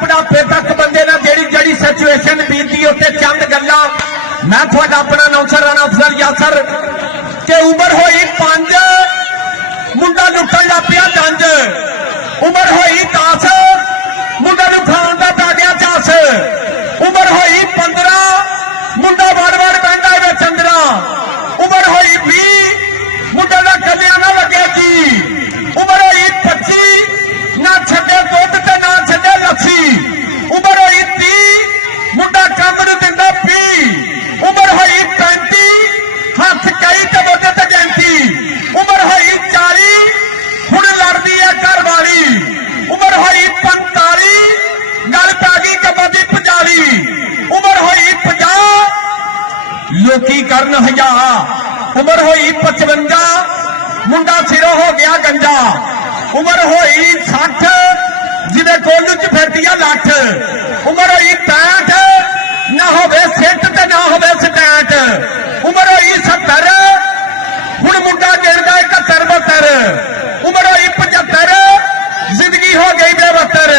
बुढ़ापे तक बंदे ने जेड़ी जेड़ी सिचुएशन बीती उत्ते चंद गल्ला मैं थोड़ा अपना अनाउंसर अफसर यासर के उम्र होई 5 मुंडा लुटन लग पिया 5 उम्र होई 10 मुंडा नूं खाण दा पै गया 10 उम्र होई 15 मुंडा वार-वार बहंदा है चंद्रा उम्र होई 20 मुंडा दा कलिया ना लगे जी उम्र होई 25 ना छड्डे दुध ते ना छड्डे लस्सी उम्र होई 30 मुंडा काम नूं दिंदा पी उम्र होई 35 हथ कई ते मोटे ते गिनती उम्र होई 40 हुण लड़दी है घर वाली उम्र होई 45 गल पै गई कबड्डी 45 उम्र होई 50 लोकी करन हजा उम्र होई 55 मुंडा सिरों हो गया गंजा उम्र होई 60 जिन्हें कोलू च फिरदिया लठ उम्र होई 65 ना होवे सिट ते ना होवे स्टैंड उम्र होई 70 हुण मुंडा गिरदा 71 72 उम्र होई 75 जिंदगी हो गई बेवतर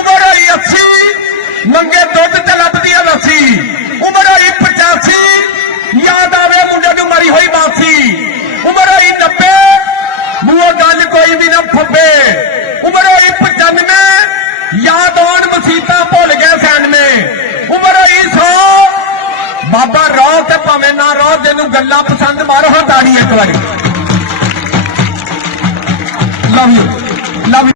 उम्र होई 80 मंगे दुध ते लभदी है लस्सी उम्र होई 85 याद आवे मुंडे नूं मरी होई वासी उम्र होई 90 मूंहों गल कोई भी ना फब्बे उम्र होई 95 याद आउण मसीता भुल गए सैन में उम्र होई 100 बाबा रौ ते भावें ना रौ तेनू गल्लां पसंद मारो हाँ ताड़ी एक बारी लव यू।